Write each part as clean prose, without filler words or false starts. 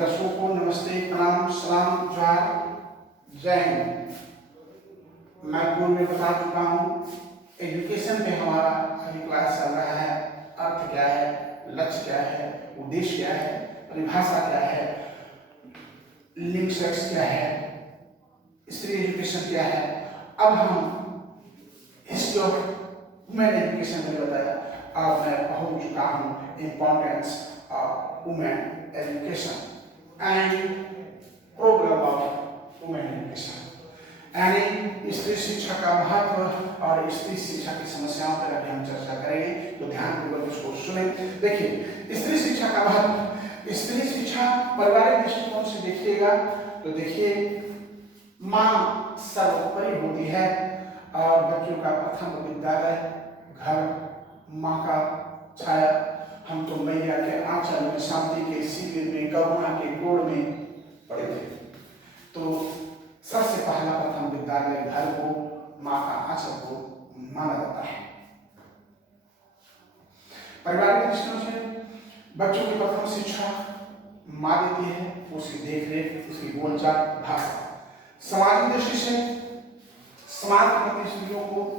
दर्शकों को नमस्ते, प्रणाम, सलाम, जोहार, जय हिंद। मैं पूर्व में बता चुका हूँ, एजुकेशन में हमारा अभी क्लास चल रहा है। अर्थ क्या है, लक्ष्य क्या है, उद्देश्य क्या है, परिभाषा क्या है, लिंग सेक्स क्या है, स्त्री एजुकेशन क्या है। अब हम हिस्ट्री ऑफ वुमेन एजुकेशन में बताया। अब मैं पहुंच चुका हूँ importance of women education and programme of women education, यानी स्त्री शिक्षा का महत्व और स्त्री शिक्षा की समस्याओं पर अभी हम चर्चा करेंगे, तो ध्यानपूर्वक इसको सुने। देखिए, स्त्री शिक्षा का महत्व, स्त्री शिक्षा पारिवारिक दृष्टिकोण से देखिएगा तो देखिए, माँ सर्वोपरि होती है और बच्चों का प्रथम विद्यालय घर, माँ का छाया। हम तो मैया के आंचल में, शांति के शिविर में, करुणा के गोद में पढ़े थे। तो सबसे पहला प्रथम विद्यालय घर को, माँ का आंचल को माना जाता है। पारिवारिक दृष्टिकोण से बच्चों की प्रथम शिक्षा माँ देती है, उसकी देखरेख, उसकी बोलचाल, भाषा। सामाजिक दृष्टि से समाज के प्रति स्त्रियों को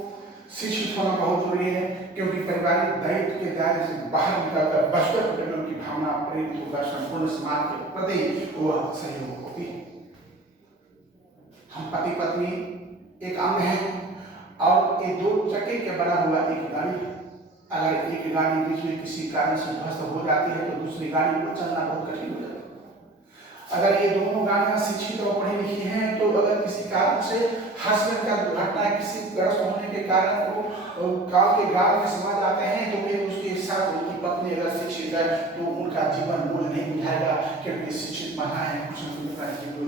शिक्षित होना बहुत जरूरी है, क्योंकि पारिवारिक दायित्व के दायरे से बाहर निकलकर बचपन प्रेम की भावना प्रेरित होकर संपूर्ण समाज के प्रति वह सहयोग होती है। हम पति पत्नी एक अंग है और ये दो चक्के के बना हुआ एक गाड़ी है। अगर एक गाड़ी बीच में किसी कारण से ध्वस्त हो जाती है तो दूसरी गाड़ी को चलना बहुत कठिन हो जाता है। अगर ये दोनों गाड़ियां शिक्षित और पढ़ी लिखी हैं तो अगर किसी कारण से हस्बैंड का दुर्घटना किसी ग्रस्त होने के कारण वो गांव के गांव में समा जाते हैं, तो फिर उसके साथ उनकी पत्नी अगर शिक्षित है तो उनका जीवन बोझ नहीं बुझाएगा, क्योंकि शिक्षित महिला है, कुछ न कुछ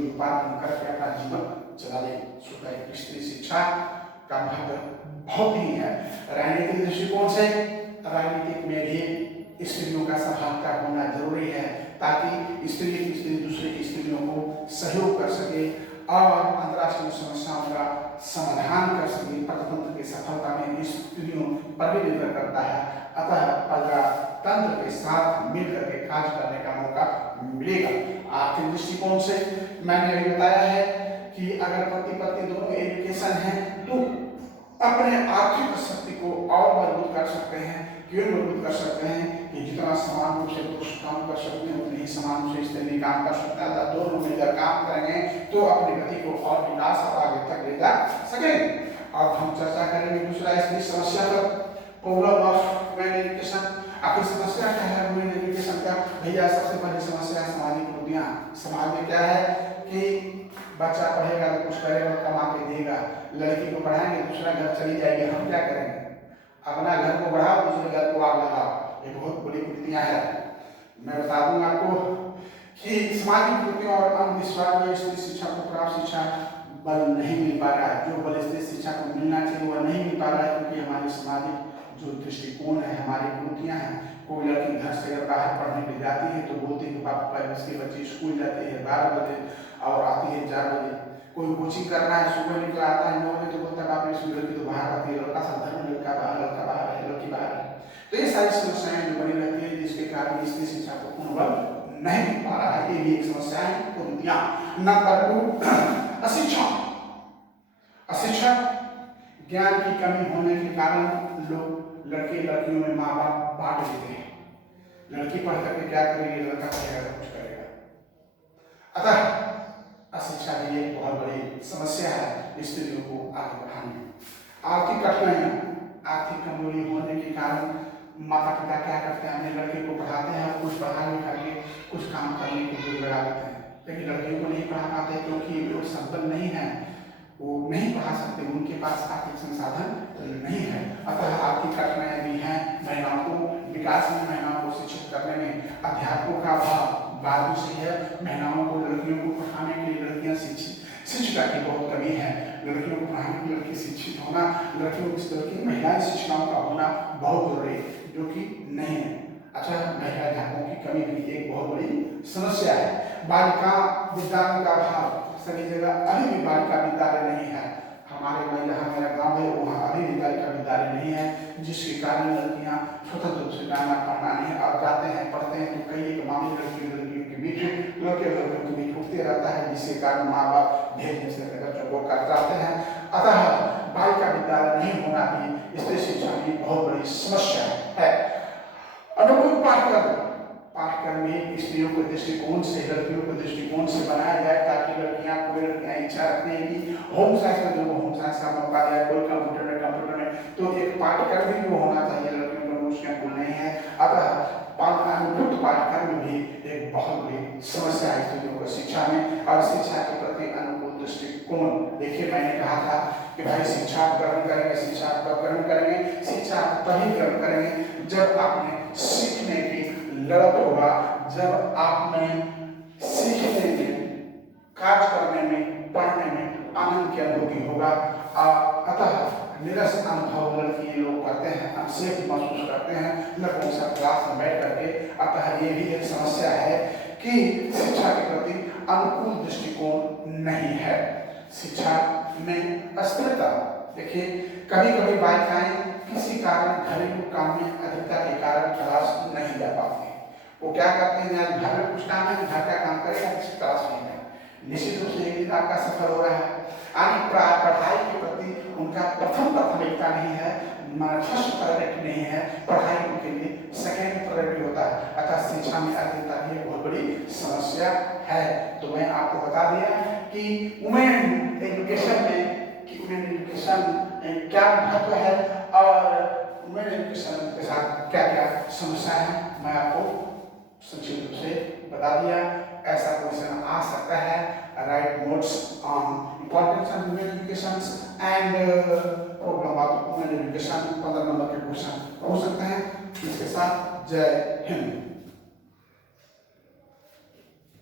उपार्जन करके अपना जीवन चला ले। स्त्री शिक्षा का महत्व बहुत ही है। राजनीतिक दृष्टिकोण से राजनीतिक में भी स्त्रियों का सहभागिता होना जरूरी है, ताकि स्त्री दूसरे स्त्रियों को सहयोग कर सके और अंतर्राष्ट्रीय समस्याओं का समाधान कर सके। प्रजातंत्र की सफलता में स्त्रियों पर भी निर्भर करता है। अतः प्रजातंत्र के साथ मिलकर के कार्य करने का मौका मिलेगा। आर्थिक दृष्टिकोण से मैंने अभी बताया है कि अगर पति पत्नी दोनों एजुकेशन है तो अपने आर्थिक शक्ति को और मजबूत कर सकते हैं। क्यों मजबूत कर सकते हैं कि जितना समान रूप से पुरुष काम कर सकते हैं उतनी ही समान रूप से स्त्री काम कर सकता है। दोनों मिलकर काम करेंगे तो अपनी गति को और विकास और आगे तक ले जा सकेंगे। अब हम चर्चा करेंगे दूसरा स्त्री समस्या पर, प्रॉब्लम ऑफ वुमेन एजुकेशन। आखिर समस्या क्या है वुमेन एजुकेशन का? भैया, सबसे पहली समस्या है सामाजिक कुरीतियां। समाज में क्या है कि बच्चा पढ़ेगा तो कुछ करेगा, कमा के देगा, लड़की को पढ़ाएंगे दूसरा घर चली जाएगी, हम क्या करेंगे? अपना घर को बढ़ाओ, दूसरे घर को आग लगाओ। ये बहुत बड़ी कुरीतियां है। मैं बता दूंगा आपको कि सामाजिक कुरीतियों और अंधविश्वास में स्त्री शिक्षा को प्राप्त शिक्षा बल नहीं मिल पा रहा है। जो बल स्त्री शिक्षा को मिलना चाहिए वह नहीं मिल पा रहा है, क्योंकि हमारी सामाजिक जो दृष्टिकोण है, हमारी कुरीतियां हैं। कोई लड़की घर से अगर बाहर पढ़ने के लिए जाती है तो बोलती है पापा इसके बच्चे स्कूल जाते हैं 12 बजे और आती है 4 बजे। कोई कोचिंग करना है, सुबह निकल आता है 9 बजे तो बोलता है बाप रे लड़की तो बाहर आती है, लड़का साधारण लड़का बाहर है, लड़की बाहर है। तो ये सारी समस्याएं जो बनी रहती है, जिसके कारण स्त्री शिक्षा को पूर्ण बल नहीं मिल पा रहा है। ये भी एक समस्या है, कुरीतियां। नंबर 2, अशिक्षा। अशिक्षा, ज्ञान की कमी होने के कारण लोग लड़के लड़कियों में माँ बाप बांट देते हैं। लड़की पढ़ करके क्या करेगी, लड़का पढ़ेगा कुछ करेगा। अतः अशिक्षा भी एक बहुत बड़ी समस्या है स्त्रियों को आगे बढ़ाने में। आर्थिक कठिनाइयां, आर्थिक कमजोरी होने के कारण माता पिता क्या करते हैं, अपने लड़के को पढ़ाते हैं और कुछ पढ़ा लिखा के कुछ काम करने को जोर लगा देते हैं, लेकिन लड़कियों को नहीं पढ़ा पाते क्योंकि वो संबल नहीं है, वो नहीं पढ़ा सकते, उनके पास आर्थिक संसाधन नहीं है। अतः आर्थिक कठिनाइयां भी हैं। महिलाओं को विकास में, महिलाओं को शिक्षित करने में अध्यापकों का अभाव बात दूसरी है। महिलाओं को, लड़कियों को पढ़ाने के लिए लड़कियां शिक्षिका की बहुत कमी है। लड़कियों को पढ़ाने के लिए लड़की शिक्षित होना, लड़कियों की तरह की महिला शिक्षिकाओं का होना बहुत जरूरी है, जो कि नहीं है। अच्छा, महिला अध्यापकों की कमी भी एक बहुत बड़ी समस्या है। बालिका विद्यालय का अभाव, सभी जगह अभी भी बालिका विद्यालय नहीं है। हमारे में जहाँ मेरा गांव है वहाँ अभी भी बालिका विद्यालय नहीं है, जिसके कारण लड़कियाँ स्वतंत्र रूप से जाना पढ़ना नहीं, अब जाते हैं पढ़ते हैं तो कई एक मामले लड़कियों के बीच लड़के लड़कियों के बीच उठते रहता है, जिसके कारण माँ बाप भेजने से अपने बच्चों को कतराते हैं। अतः बालिका विद्यालय नहीं होना भी स्त्री शिक्षा की बहुत बड़ी समस्या है। अनुकूल पाठ्यक्रम में स्त्रियों के दृष्टिकोण से, लड़कियों के दृष्टिकोण से बनाया जाए, ताकि कोई लड़कियां इच्छा रखते हैं कि होम साइंस में जो होम साइंस का मौका दिया, कोई कंप्यूटर में, तो एक पाठ्यक्रम भी वो होना चाहिए। लड़कियों का मुश्किल कुल नहीं है। अतः अनुकूल पाठ्यक्रम भी एक बहुत बड़ी समस्या है स्त्रियों को शिक्षा में और शिक्षा के प्रति अनुकूल दृष्टिकोण। देखिए, मैंने कहा था कि भाई शिक्षा ग्रहण करेंगे, शिक्षा कब ग्रहण करेंगे? शिक्षा तभी ग्रहण करेंगे जब आपने सीखने की लड़क होगा, जब आप में सीखने में, कार्य करने में, पढ़ने में आनंद की अनुभूति होगा। अतः निरस अनुभव लड़की लोग करते हैं, अनसेफ महसूस करते हैं लड़कों के साथ क्लास में बैठ करके। अतः ये भी एक समस्या है कि शिक्षा के प्रति अनुकूल दृष्टिकोण नहीं है। शिक्षा में अस्थिरता, देखिए कभी कभी बालिकाएं किसी कारण घरेलू काम में अधिकता के कारण क्लास नहीं जा पाती। वो क्या करते हैं, घर में कुछ काम है, घर का काम करेगा, क्लास नहीं है। निश्चित रूप से एक दिन आपका सफल हो रहा है। पढ़ाई के प्रति उनका प्रथम प्राथमिकता नहीं है, फर्स्ट प्रायोरिटी नहीं है, पढ़ाई उनके लिए सेकेंड प्रायोरिटी होता है। अतः शिक्षा में अधिकता भी एक बहुत बड़ी समस्या है। तो मैं आपको बता दिया कि वुमेन एजुकेशन में वुमेन एजुकेशन क्या महत्व है और वुमेन एजुकेशन के साथ क्या क्या समस्या है, मैं आपको संक्षिप्त रूप से बता दिया। ऐसा क्वेश्चन आ सकता है, right notes on importance of women education and problem of women education, 15 number के क्वेश्चन हो सकते हैं। इसके साथ जय हिंद।